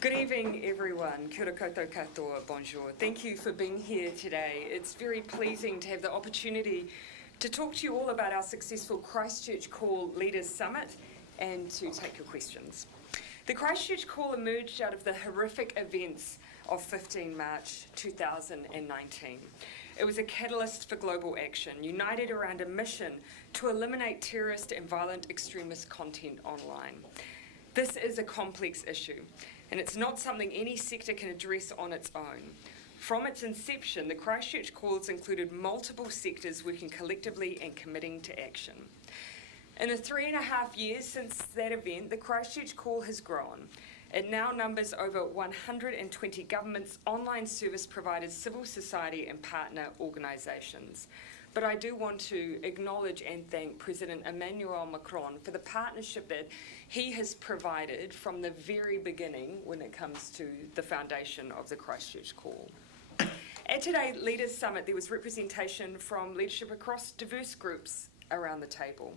Good evening, everyone. Kia ora koutou katoa, bonjour. Thank you for being here today. It's very pleasing to have the opportunity to talk to you all about our successful Christchurch Call Leaders Summit and to take your questions. The Christchurch Call emerged out of the horrific events of 15 March 2019. It was a catalyst for global action, united around a mission to eliminate terrorist and violent extremist content online. This is a complex issue, and it's not something any sector can address on its own. From its inception, the Christchurch Call has included multiple sectors working collectively and committing to action. In the 3.5 years since that event, the Christchurch Call has grown. It now numbers over 120 governments, online service providers, civil society and partner organisations. But I do want to acknowledge and thank President Emmanuel Macron for the partnership that he has provided from the very beginning when it comes to the foundation of the Christchurch Call. At today's Leaders Summit, there was representation from leadership across diverse groups around the table.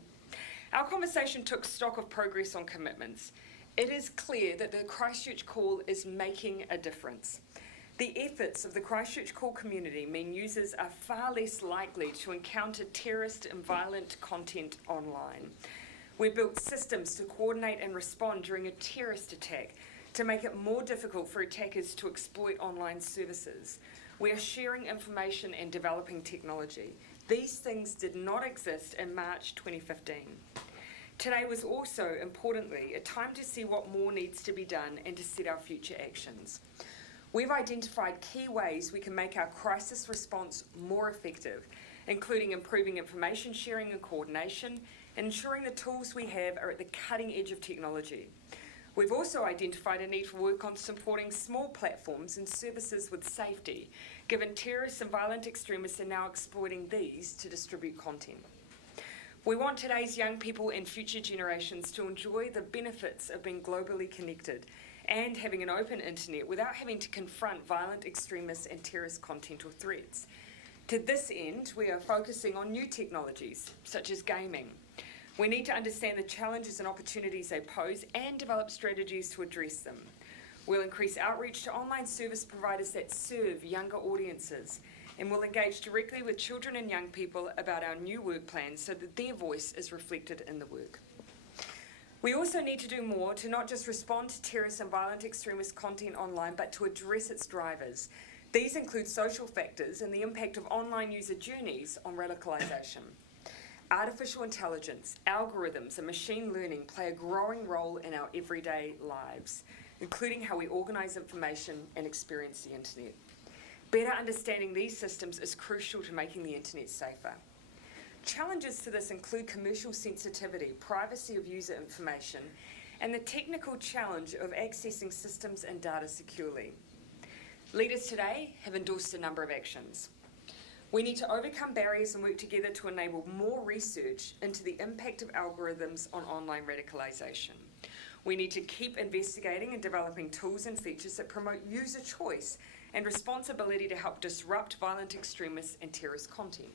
Our conversation took stock of progress on commitments. It is clear that the Christchurch Call is making a difference. The efforts of the Christchurch Call community mean users are far less likely to encounter terrorist and violent content online. We built systems to coordinate and respond during a terrorist attack to make it more difficult for attackers to exploit online services. We are sharing information and developing technology. These things did not exist in March 2015. Today was also, importantly, a time to see what more needs to be done and to set our future actions. We've identified key ways we can make our crisis response more effective, including improving information sharing and coordination, and ensuring the tools we have are at the cutting edge of technology. We've also identified a need for work on supporting small platforms and services with safety, given terrorists and violent extremists are now exploiting these to distribute content. We want today's young people and future generations to enjoy the benefits of being globally connected and having an open internet without having to confront violent extremists and terrorist content or threats. To this end, we are focusing on new technologies, such as gaming. We need to understand the challenges and opportunities they pose and develop strategies to address them. We'll increase outreach to online service providers that serve younger audiences, and we'll engage directly with children and young people about our new work plans so that their voice is reflected in the work. We also need to do more to not just respond to terrorist and violent extremist content online, but to address its drivers. These include social factors and the impact of online user journeys on radicalisation. Artificial intelligence, algorithms and machine learning play a growing role in our everyday lives, including how we organise information and experience the internet. Better understanding these systems is crucial to making the internet safer. Challenges to this include commercial sensitivity, privacy of user information, and the technical challenge of accessing systems and data securely. Leaders today have endorsed a number of actions. We need to overcome barriers and work together to enable more research into the impact of algorithms on online radicalisation. We need to keep investigating and developing tools and features that promote user choice and responsibility to help disrupt violent extremists and terrorist content.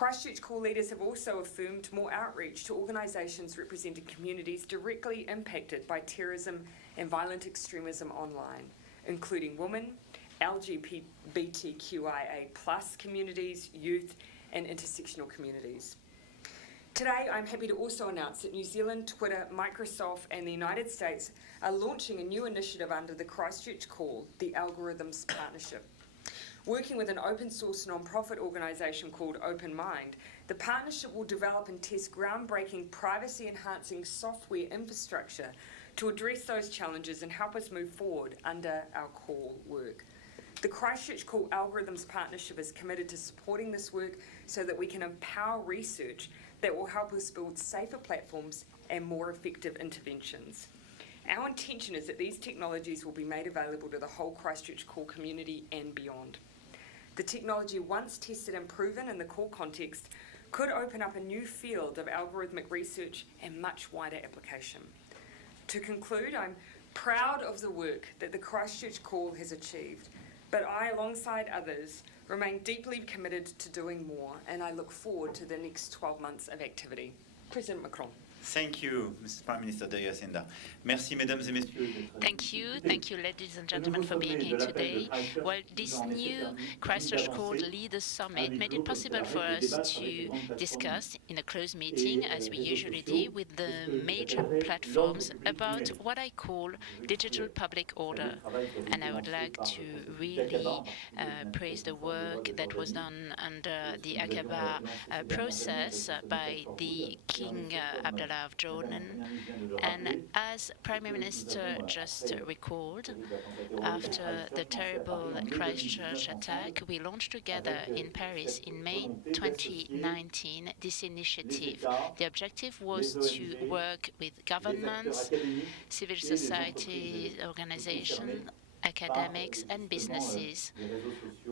Christchurch Call leaders have also affirmed more outreach to organisations representing communities directly impacted by terrorism and violent extremism online, including women, LGBTQIA+ communities, youth and intersectional communities. Today, I'm happy to also announce that New Zealand, Twitter, Microsoft and the United States are launching a new initiative under the Christchurch Call, the Algorithms Partnership. Working with an open source non-profit organisation called Open Mind, the partnership will develop and test groundbreaking privacy enhancing software infrastructure to address those challenges and help us move forward under our core work. The Christchurch Call Algorithms Partnership is committed to supporting this work so that we can empower research that will help us build safer platforms and more effective interventions. Our intention is that these technologies will be made available to the whole Christchurch Call community and beyond. The technology, once tested and proven in the Call context, could open up a new field of algorithmic research and much wider application. To conclude, I'm proud of the work that the Christchurch Call has achieved, but I, alongside others, remain deeply committed to doing more, and I look forward to the next 12 months of activity. President Macron. Thank you, Mrs. Prime Minister de Jacinda. Merci, mesdames et messieurs. Thank you, ladies and gentlemen, for being here today. Well, this new Christchurch Call Leaders Summit made it possible for us to discuss in a closed meeting, as we usually do, with the major platforms about what I call digital public order. And I would like to really praise the work that was done under the Aqaba process by the King Abdullah of Jordan. And as Prime Minister just recalled, after the terrible Christchurch attack, we launched together in Paris in May 2019 this initiative. The objective was to work with governments, civil society organizations, academics and businesses,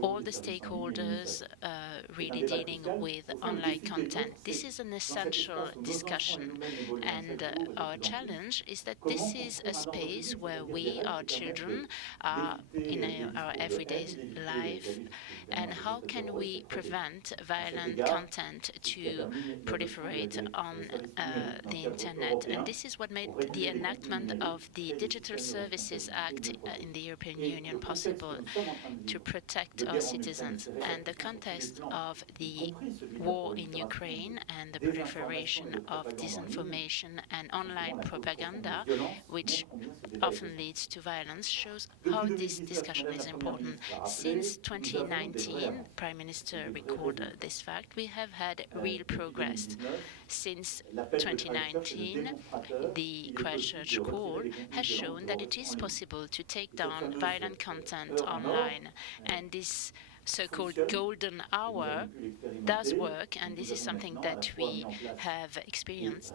all the stakeholders really dealing with online content. This is an essential discussion, and our challenge is that this is a space where we, our children, are in our everyday life, and how can we prevent violent content to proliferate on the internet. And this is what made the enactment of the Digital Services Act in the European Union possible, to protect our citizens. And the context of the war in Ukraine and the proliferation of disinformation and online propaganda, which often leads to violence, shows how this discussion is important. Since 2019, Prime Minister recalled this fact, we have had real progress. Since 2019, the Christchurch Call has shown that it is possible to take down violent content online, and this so-called golden hour does work, and this is something that we have experienced.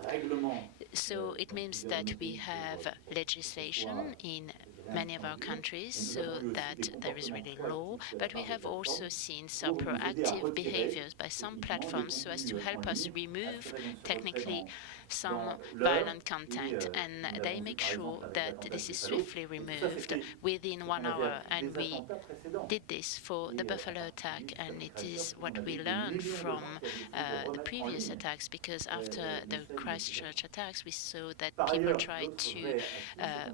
So it means that we have legislation in many of our countries so that there is really law, but we have also seen some proactive behaviors by some platforms so as to help us remove technically some violent content, and they make sure that this is swiftly removed within 1 hour. And we did this for the Buffalo attack, and it is what we learned from the previous attacks, because after the Christchurch attacks, we saw that people tried to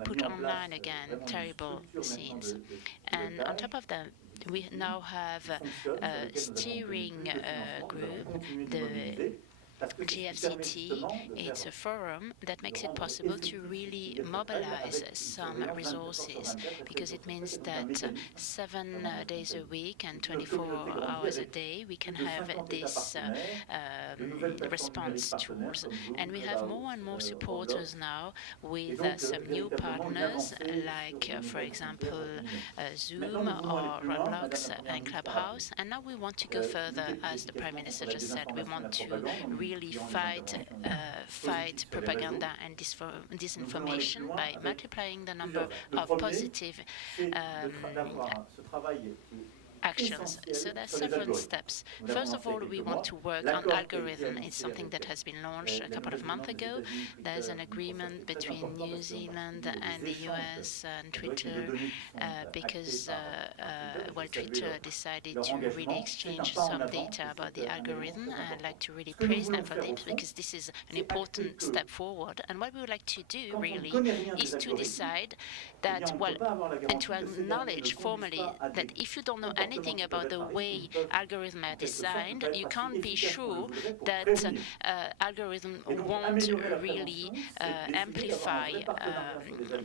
put online again terrible scenes. And on top of that, we now have a steering group, the GFCT. It's a forum that makes it possible to really mobilize some resources, because it means that 7 days a week and 24 hours a day we can have this response tools. And we have more and more supporters now with some new partners like, for example, Zoom or Roblox and Clubhouse. And now we want to go further, as the Prime Minister just said. We want to really fight propaganda and disinformation by multiplying the number of positive actions. So there are several steps. First of all, we want to work on algorithm. It's something that has been launched a couple of months ago. There's an agreement between New Zealand and the US and Twitter because, well, Twitter decided to really exchange some data about the algorithm. I'd like to really praise them for this, because this is an important step forward. And what we would like to do, really, is to decide that, well, and to acknowledge formally that if you don't know anything about the way algorithms are designed, you can't be sure that algorithms won't really amplify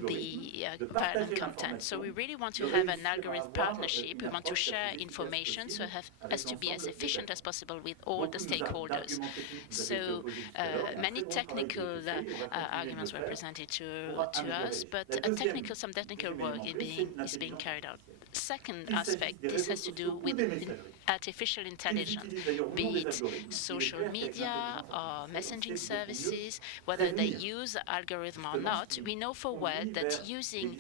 the violent content. So we really want to have an algorithm partnership. We want to share information so as to be as efficient as possible with all the stakeholders. So many technical arguments were presented to us, but some technical work is being carried out. Second aspect, this has to do with artificial intelligence, be it social media or messaging services, whether they use algorithm or not. We know for well that using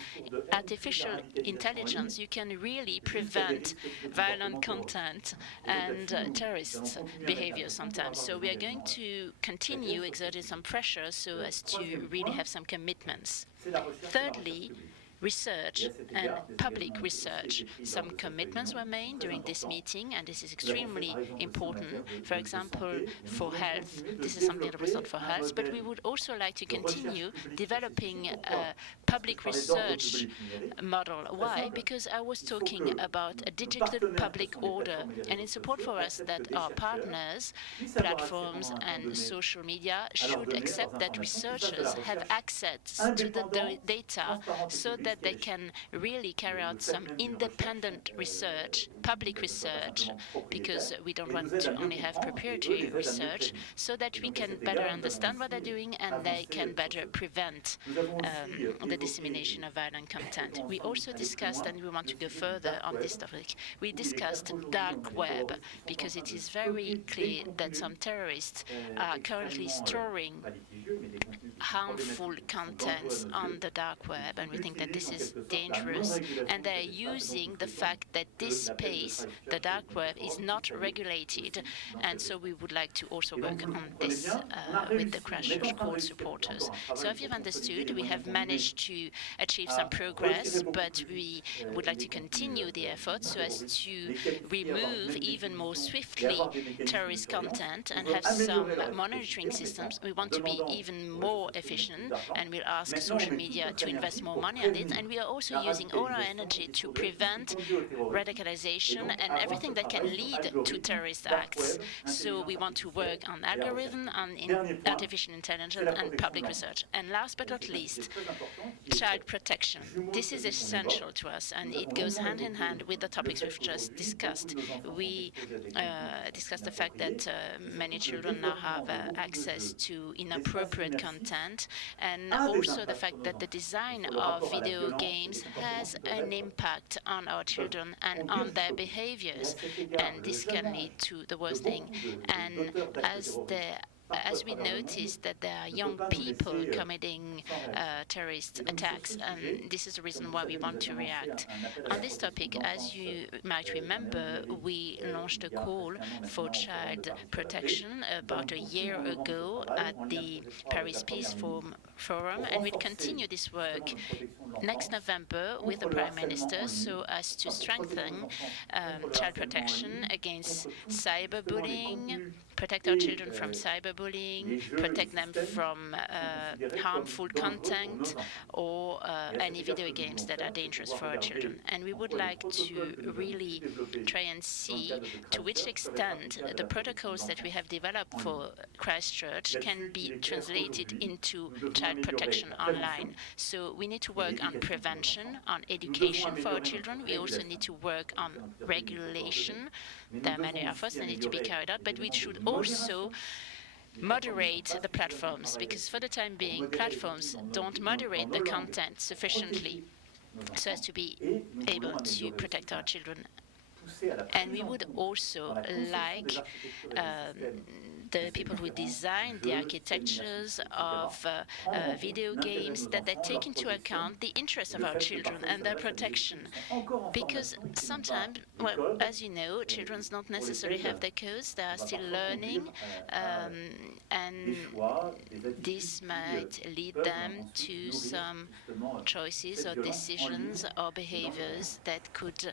artificial intelligence, you can really prevent violent content and terrorist behavior sometimes. So we are going to continue exerting some pressure so as to really have some commitments. Thirdly, research and public research. Some commitments were made during this meeting, and this is extremely important. For example, for health, this is something that was done for health, but we would also like to continue developing a public research model. Why? Because I was talking about a digital public order, and it's important for us that our partners, platforms and social media should accept that researchers have access to the data so that they can really carry out some independent research, public research, because we don't want to only have proprietary research, so that we can better understand what they're doing and they can better prevent the dissemination of violent content. We also discussed, and we want to go further on this topic, we discussed dark web, because it is very clear that some terrorists are currently storing harmful contents on the dark web, and we think that this is dangerous, and they're using the fact that this space, the dark web, is not regulated, and so we would like to also work on this with the Christchurch Call supporters. So if you've understood, we have managed to achieve some progress, but we would like to continue the effort so as to remove even more swiftly terrorist content and have some monitoring systems. We want to be even more efficient, and we'll ask social media to invest more money on it, and we are also using all our energy to prevent radicalization and everything that can lead to terrorist acts. So we want to work on algorithm, on artificial intelligence and public research. And last but not least, child protection. This is essential to us, and it goes hand in hand with the topics we've just discussed. We discussed the fact that many children now have access to inappropriate content, and also the fact that the design of video games has an impact on our children and on their behaviors, and this can lead to the worsening. And as we notice that there are young people committing terrorist attacks, and this is the reason why we want to react. On this topic, as you might remember, we launched a call for child protection about a year ago at the Paris Peace Forum, and we'll continue this work next November with the Prime Minister so as to strengthen child protection against cyberbullying, protect our children from cyberbullying, protect them from harmful content or any video games that are dangerous for our children. And we would like to really try and see to which extent the protocols that we have developed for Christchurch can be translated into child protection online. So we need to work on prevention, on education for our children. We also need to work on regulation. There are many efforts that need to be carried out, but we should also moderate the platforms, because for the time being, platforms don't moderate the content sufficiently so as to be able to protect our children. And we would also like the people who design the architectures of video games, that they take into account the interests of our children and their protection. Because sometimes, well, as you know, children don't necessarily have the codes, they are still learning, and this might lead them to some choices or decisions or behaviors that could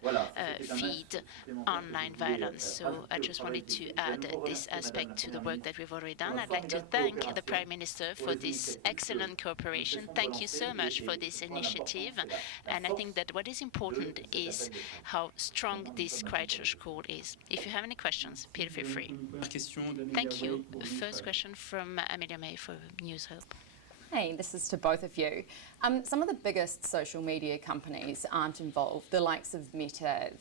feed online violence. So I just wanted to add this aspect to the work that we've already done. I'd like to thank the Prime Minister for this excellent cooperation. Thank you so much for this initiative. And I think that what is important is how strong this Christchurch Call is. If you have any questions, feel free. Thank you. First question from Amelia May for News Hope. Hey, this is to both of you. Some of the biggest social media companies aren't involved, the likes of Meta,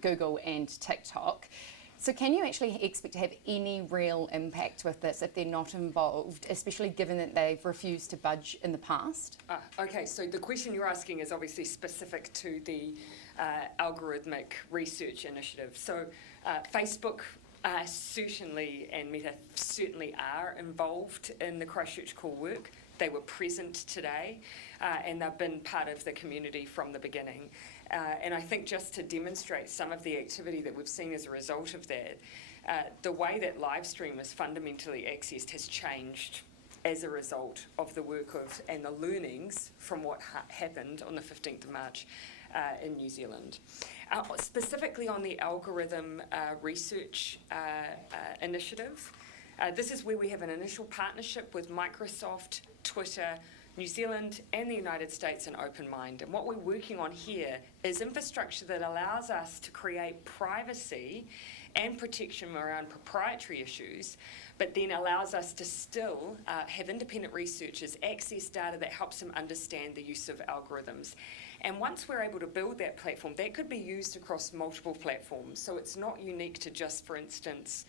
Google and TikTok. So can you actually expect to have any real impact with this if they're not involved, especially given that they've refused to budge in the past? Okay, so the question you're asking is obviously specific to the algorithmic research initiative. So Facebook certainly, and Meta certainly are involved in the Christchurch Call work. They were present today, and they've been part of the community from the beginning. And I think just to demonstrate some of the activity that we've seen as a result of that, the way that live stream is fundamentally accessed has changed as a result of the work of and the learnings from what happened on the 15th of March in New Zealand. Specifically on the algorithm research initiative, this is where we have an initial partnership with Microsoft, Twitter, New Zealand and the United States in open mind. And what we're working on here is infrastructure that allows us to create privacy and protection around proprietary issues, but then allows us to still have independent researchers access data that helps them understand the use of algorithms. And once we're able to build that platform, that could be used across multiple platforms. So it's not unique to just, for instance,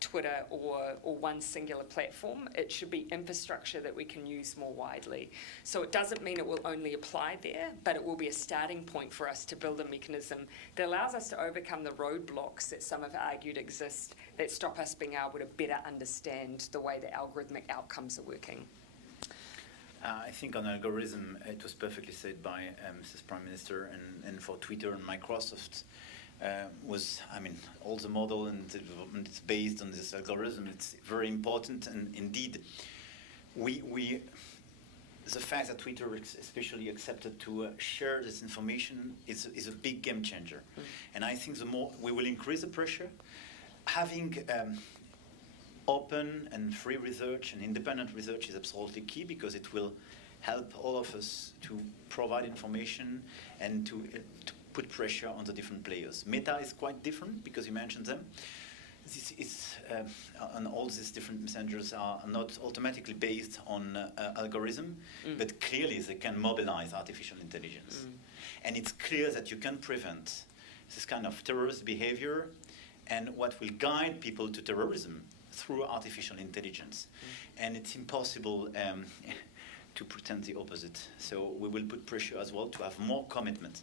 Twitter or one singular platform. It should be infrastructure that we can use more widely. So it doesn't mean it will only apply there, but it will be a starting point for us to build a mechanism that allows us to overcome the roadblocks that some have argued exist that stop us being able to better understand the way the algorithmic outcomes are working. I think on algorithm, it was perfectly said by Mrs. Prime Minister, and for Twitter and Microsoft, all the model and the development is based on this algorithm. It's very important, and indeed, the fact that Twitter especially accepted to share this information is a big game changer. And I think the more we will increase the pressure, having open and free research and independent research is absolutely key, because it will help all of us to provide information and to put pressure on the different players. Meta is quite different, because you mentioned them. And all these different messengers are not automatically based on algorithm, but clearly they can mobilize artificial intelligence. And it's clear that you can prevent this kind of terrorist behavior and what will guide people to terrorism through artificial intelligence. And it's impossible to pretend the opposite. So we will put pressure as well to have more commitment.